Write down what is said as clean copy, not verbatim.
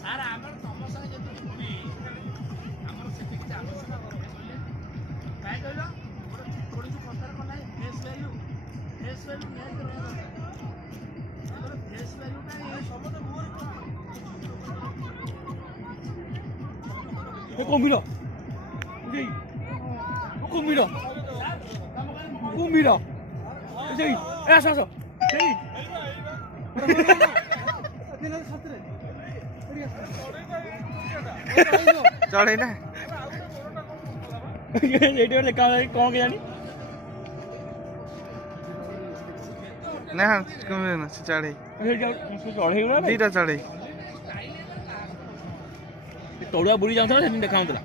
Sir ଆମର ତମ ସାଙ୍ଗେ ଯଦି ଯିବି ଆମର ସେତିକି ଆବଶ୍ୟକ କାହିଁ କହିଲ ଗୋଟେ ଯେଉଁ କଥାରେ କଲା ଫେସ୍ ଭ୍ୟାଲ୍ୟୁ ନିହାତି ରହିବା ଦରକାର ଫେସ୍ ଭ୍ୟାଲ୍ୟୁଟା ସମସ୍ତେ କୁମ୍ଭୀର କୁମ୍ଭୀର କୁମ୍ଭୀର ସେଇ ଆସ ଆସ ସେଇ चढ़े ना ଏଇଠି ଦେଖା କ'ଣ କେଜାଣି ना चढ़े ଚଢ଼େଇ ଗୁଡ଼ା दीटा चढ़े ତଳୁଆ ବୁଡ଼ି ଯାଉଥିଲା ସେମିତି ଦେଖା ହେଉଥିଲା।